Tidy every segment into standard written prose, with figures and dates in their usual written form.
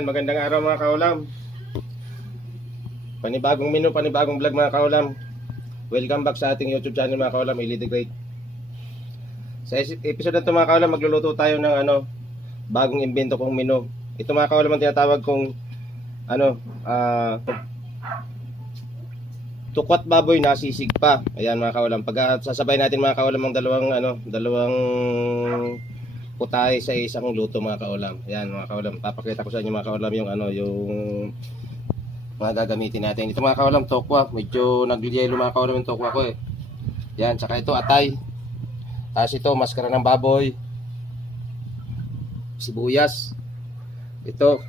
Yan, magandang araw mga kaulam. Panibagong menu, panibagong vlog mga kaulam. Welcome back sa ating YouTube channel mga kaulam, Eli the Great. Sa episode na ito mga kaulam, magluluto tayo ng bagong imbento kong menu. Ito mga kaulam ang tinatawag kong tukwat baboy na sisig pa. Ayan mga kaulam. Pag sasabay natin mga kaulam ang dalawang putahe sa isang luto mga kaulam. Ayan mga kaulam. Papakita ko sa inyo mga kaulam yung mga gagamitin natin. Ito mga kaulam, tokwa. Medyo nagliyelo mga kaulam yung tokwa ko eh. Yan, saka ito atay. Tapos ito maskara ng baboy. Sibuyas. Ito,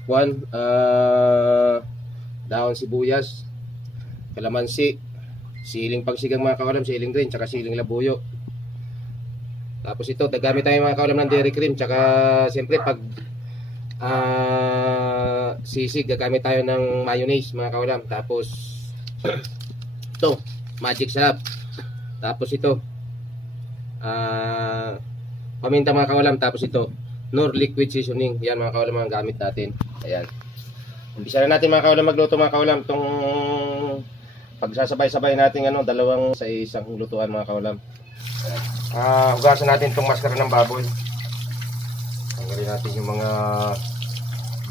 dahon sibuyas. Kalamansi. Siling pagsigang mga kaulam, siling green, saka siling labuyo. Tapos ito, gagamit tayo mga kaulam ng dairy cream. Tsaka siyempre pag sisig, gagamit tayo ng mayonnaise mga kaulam. Tapos ito, magic sarap. Tapos ito, paminta mga kaulam. Tapos ito, Knorr liquid seasoning. Yan mga kaulam ang gamit natin. Ayan. Umpisa na natin mga kaulam magluto mga kaulam. Itong pagsasabay-sabay natin dalawang sa isang lutuan mga kaulam. Hugasan natin itong maskara ng baboy. Tanggalin natin yung mga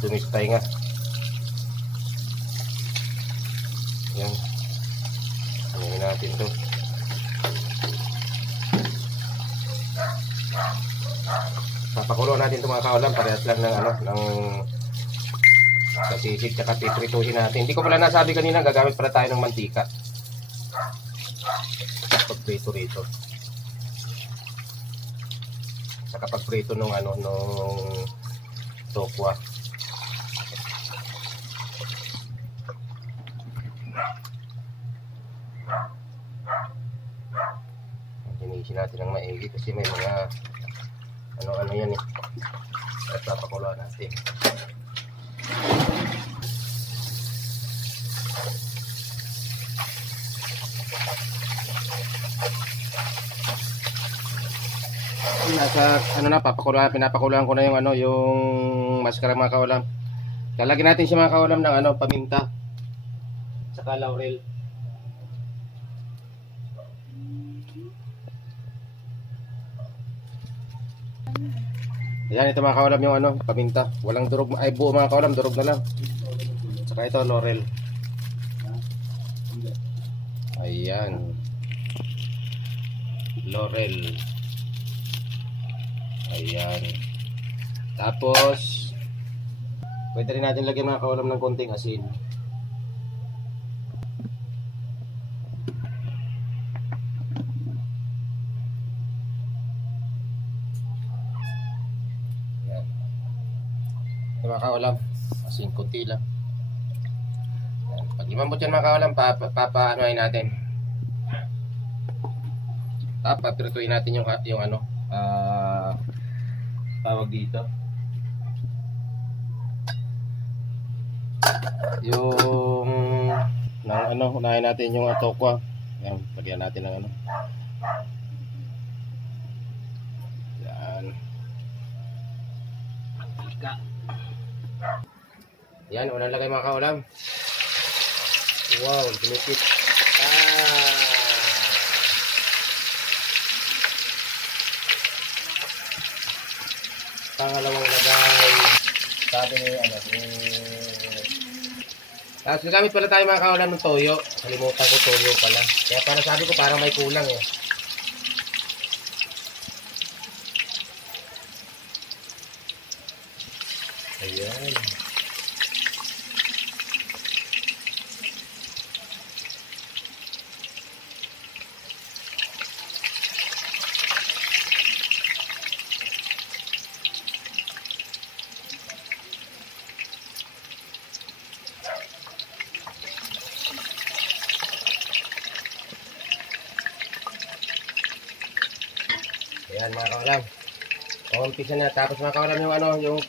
dumi sa tainga. Yan. Tanggalin natin ito. Papakulo natin ito mga kaulam. Parehas lang ng sisig tsaka piprituhin natin. Hindi ko pala nasabi kanina, gagamit pala tayo ng mantika. Pagprito rito. Saka pagprito nung tokwa. Linisin natin ng maigi kasi may mga yan eh. At papakuloan natin. Pinapakuluan ko na yung maskara mga kaulam. Lalagyan natin siya mga kaulam ng paminta saka laurel. Ayan, ito mga kaulam yung paminta. Walang durog, ay buo mga kaulam, durog na lang. Saka ito laurel. Ayan. Laurel. Ayan. Tapos pwede rin natin lagyan mga kaulam ng konting asin. Ayan. Ito mga kaulam, asin konti lang. Ayan. Pag limambot yan mga kaulam, papaanoin natin. Papirituin natin yung tawag dito yung unahin natin yung tokwa. Ayan, lagyan natin ng yan, unang lagay mga kaulam. Wow, dumikit. Pangalawang lagay. Sabi ni tapos nagamit pala tayo mga kaulam ng toyo. Kalimutan ko, toyo pala. Kaya para sabi ko parang may kulang eh. Ayan. Ayan mga kaulam. Umpisa na. Tapos mga kaulam yung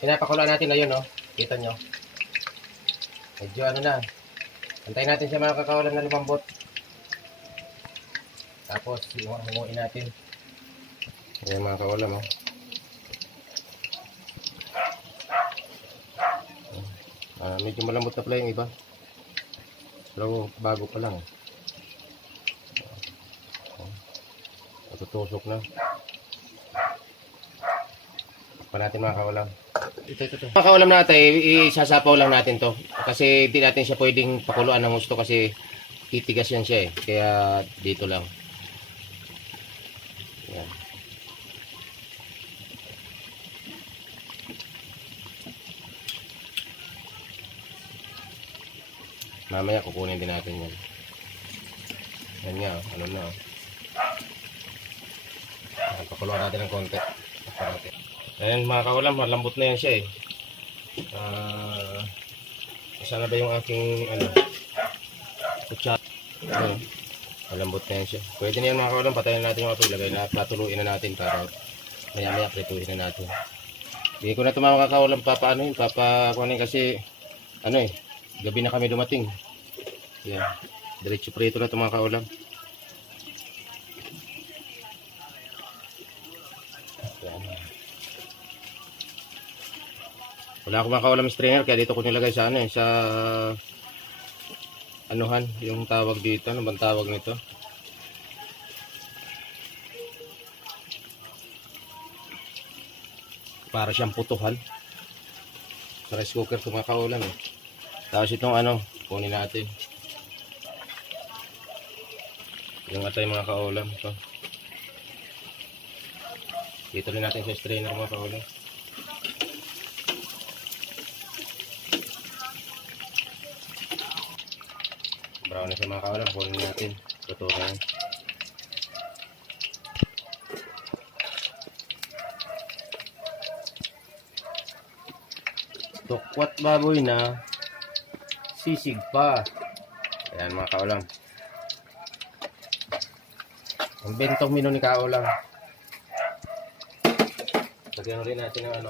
pinapakuloan natin na yun, kita nyo. Medyo na. Antayin natin siya mga kaulam na lumambot. Tapos hanguin natin. Ayan mga kaulam. Medyo malambot na pala yung iba. Pero bago pa lang. Natutusok na. Pa natin mga kaulam. Ito. Mga kaulam natin, isasapaw lang natin to. Kasi hindi natin siya pwedeng pakuluan ng gusto kasi titigas yan siya eh. Kaya dito lang. Yan. Mamaya kukunin din natin yan. Yan nga, ano na. Pakuluan natin ng konti. Ayan mga kaulam, malambot na yan siya eh. Sana ba yung aking kutsara? Malambot na yan siya. Pwede na yan mga kaulam, patayin natin yung ito. Patuluin na natin para maya prituhin na natin. Hindi ko na ito mga kaulam papakunin kasi gabi na kami dumating. Yan, diretso prito na ito mga kaulam. Wala akong makaulam strainer kaya dito ko nilagay sa sa anuhan, yung tawag dito, ano bang tawag nito? Para siyang putuhan. Sa rice cooker ito mga kaulam eh. Tapos itong kunin natin. Yung atay mga kaulam ito. Dito rin natin sa strainer mga kaulam. Brown na sa mga kaulam, kunin natin. Tutukan. Tokwat baboy na sisig pa. Ayan mga kaulam. Ang bentong menu ni kaulam. Lagyan rin natin ng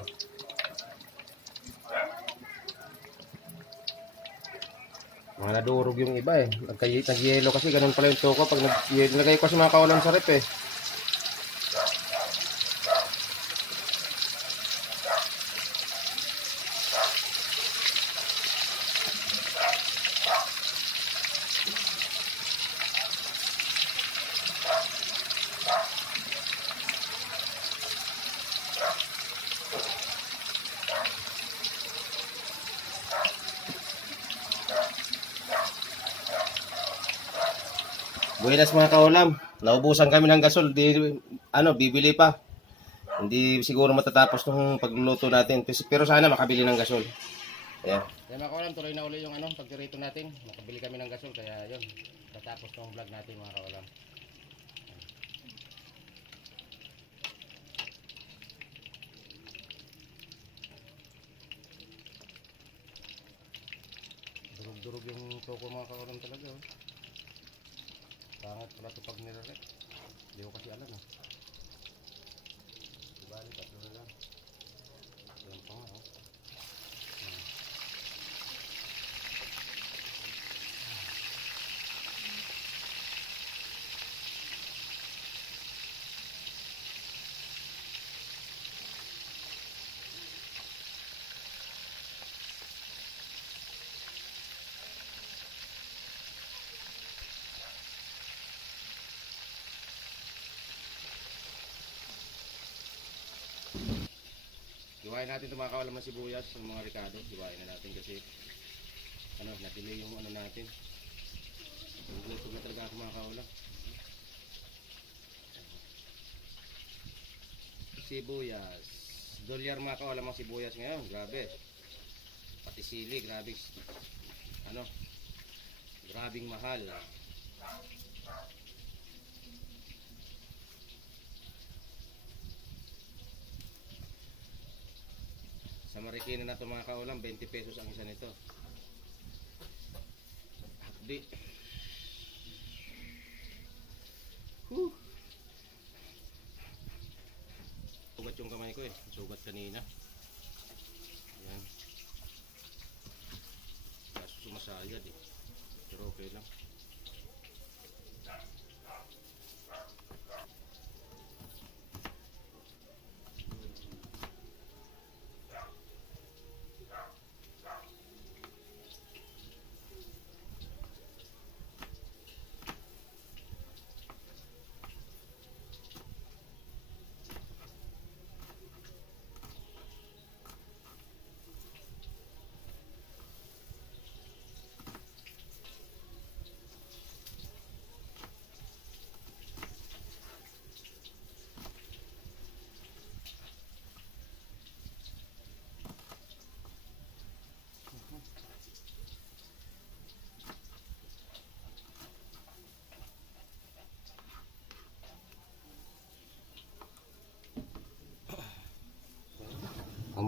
mga nadurog yung iba eh. Nag-yelo kasi ganun pala yung toko pag nilagay ko sa mga kaulam sa rep eh. Buenas mga kaulam, naubusan kami ng gasol, bibili pa. Hindi siguro matatapos nung pagluluto natin, pero sana makabili ng gasol. Ayan. Kaya mga kaulam, tuloy na uli yung pagtirito natin. Makabili kami ng gasol, kaya yun, matapos nung vlog natin mga kaulam. Durog-durog yung toko mga kaulam talaga. Pangat pala ito pag nirarek. Hindi ko kasi alam eh. Dibali, tatlo na lang. Ayan pa nga Hiwain natin ito mga kaulam ng sibuyas, yung mga ricado. Hiwain na natin kasi na-delay yung natin. Nagluto na talaga ako mga kaulam. Sibuyas. Dolyar mga kaulam ang sibuyas ngayon. Grabe. Pati sili, grabe. Grabing mahal. Sa Marikina na ito mga kaulam, 20 pesos ang isa nito. Hakdi. Sugat yung kamay ko eh. Sugat kanina. Ayan. Kaso sumasayad eh. Pero okay lang.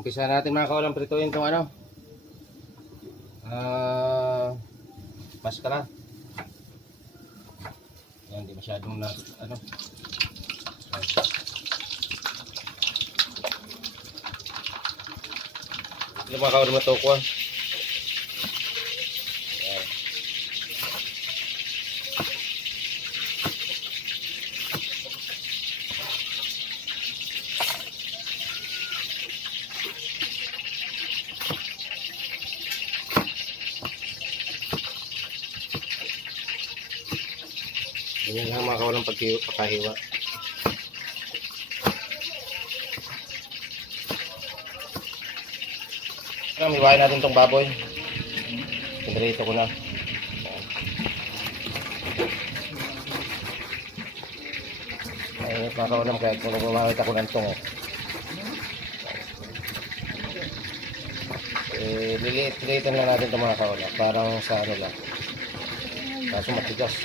Umpisa natin mga kaulam prituin itong ano. Maskara. Yan, hindi masyadong na ano. Yung mga kaulam na tokwa. Yan. Ganyan lang mga kaulam pagkahiwa. Iwain natin itong baboy. Pinrito ko na. Ay, mga kaulam kahit kung gumamit ako ng tungo. Liliit-liitan lang natin itong mga kaulam. Parang sa ano lang. Kaso matigas.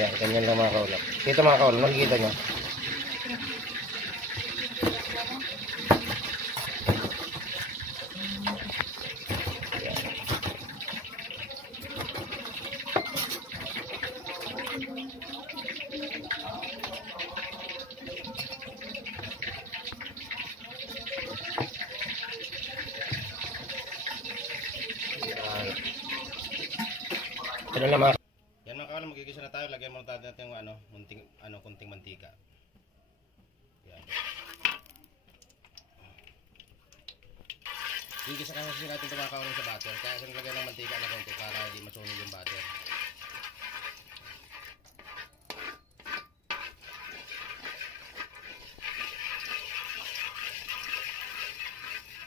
Yan, ganyan lang mga kaulam. Kita mga kaulam, nakikita nyo. Ano lang mga yan mga kaulam, magigisa na tayo. Lagyan muna natin yung kunting mantika. Yan. Gigisa kasi natin ito mga kaulam sa butter. Kaya saan lagyan ng mantika na konti para hindi masunog yung butter.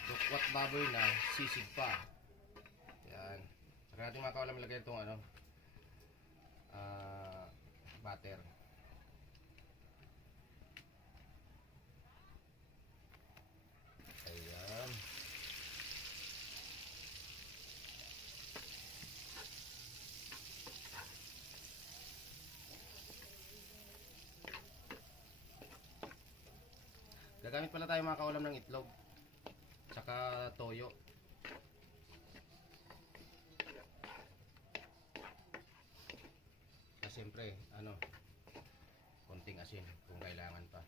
Dukwat baboy na, sisig pa. Yan. Saka natin mga kaulam lagyan itong butter. Ayan. Gagamit pala tayo mga kaulam ng itlog saka toyo. Siyempre, konting asin kung kailangan pa.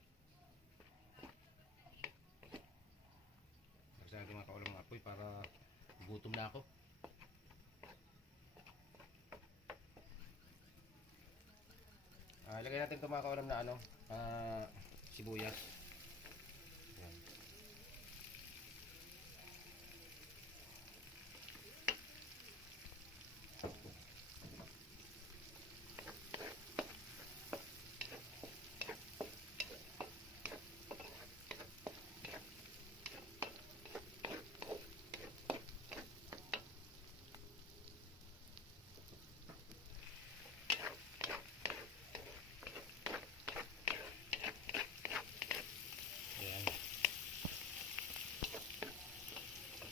Magsasabi mga kaulam ng apoy para gutom na ako. Ilagay natin ito mga kaulam na sibuyas. Yan.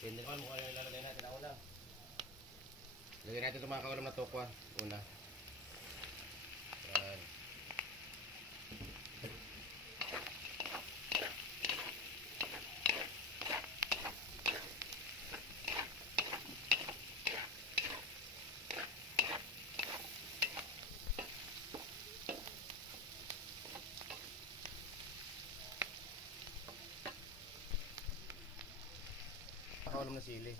Depende ko kung ano yung ilalagay natin na una. Lagay natin ito mga kaulam na tokwa. Una. Yan. Kaulam na sili.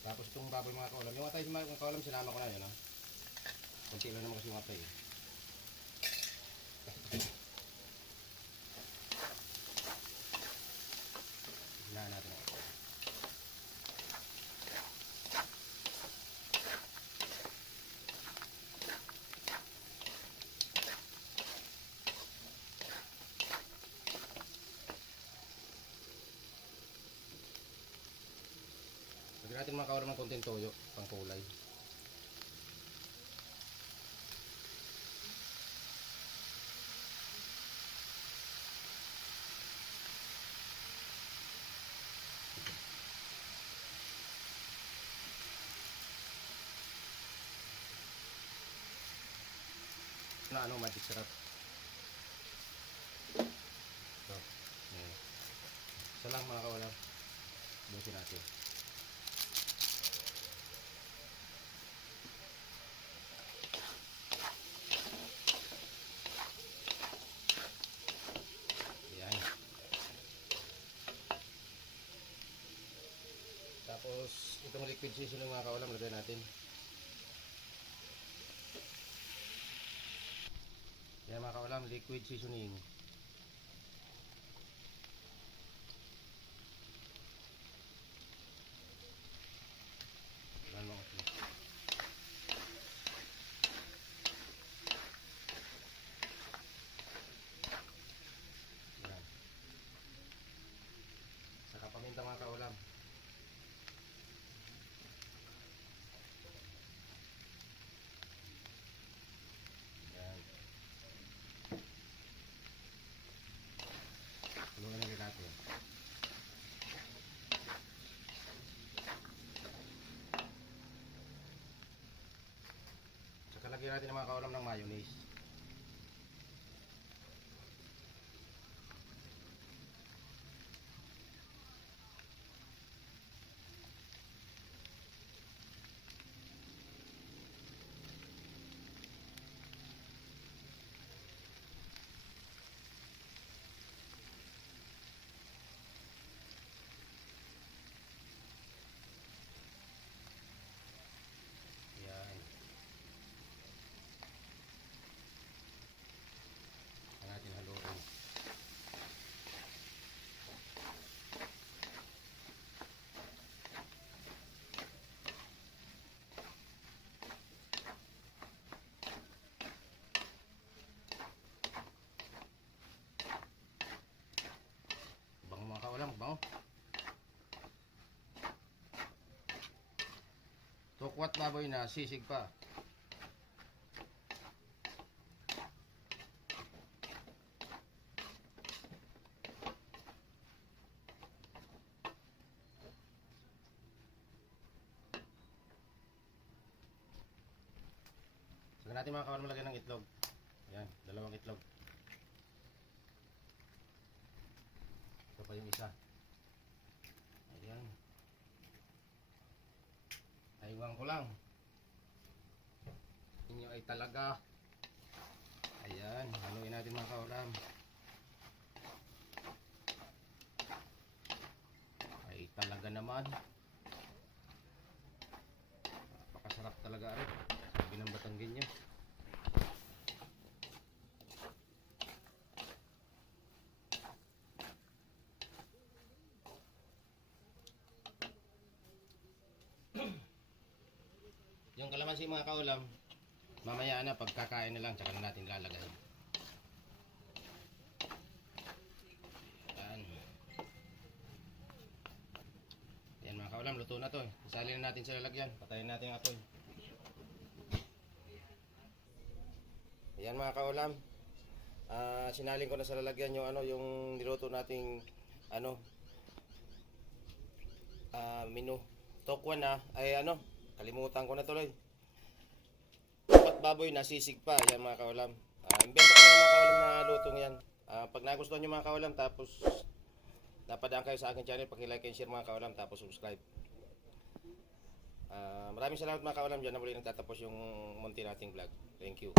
Tapos itong baboy mga kaulam. Yung atay mga kaulam sinama ko na yun. Kunti lang naman kasi yung atay. Hinahan natin ako. Lagyan natin mga kaulam ng konting toyo, pang kulay. na ano, magic sarap. So, isa lang mga kawalam. Busin natin. Ayan. Tapos, itong liquid seasoning mga kawalam, lagay natin. Ayan mga kawalam, liquid seasoning. Ayan mga kawalam. Ayan. Saka paminta mga kawalam. Tulungan na natin. Saka lagyan natin ng mga kawalam ng mayonnaise. Natin haluin. Bango mga kawalam, bango. Tukwat baboy na sisig pa. Saka natin mga kawalam malagyan ng itlog. Ayan, 2 itlog. Ito pa yung isa. Ayan. Aywan ko lang. Inyo ay talaga. Ayan, haluin natin mga kawalam. Ay talaga naman. Napakasarap talaga rin. Sabi ng Batanggenyo. Yung kalamansi mga kaulam, mamaya na pagkakain na lang, tsaka na natin lalagay. Yan. Yan mga kaulam, luto na to. Isalin na natin sa lalagyan. Patayin natin ang apoy. Yan mga kaulam. Sinalin ko na sa lalagyan yung ano, yung niluto nating ano menu. Tokwan na ay ano, kalimutan ko na tuloy. Tukwat baboy na sisig pa. Yan mga kaulam. Invento ko na mga kaulam na lutong yan. Pag nagustuhan nyo mga kaulam, tapos napadaan kayo sa aking channel, paki-like and share mga kaulam, tapos subscribe. Maraming salamat mga kaulam. Diyan na muli nagtatapos yung munti nating vlog. Thank you.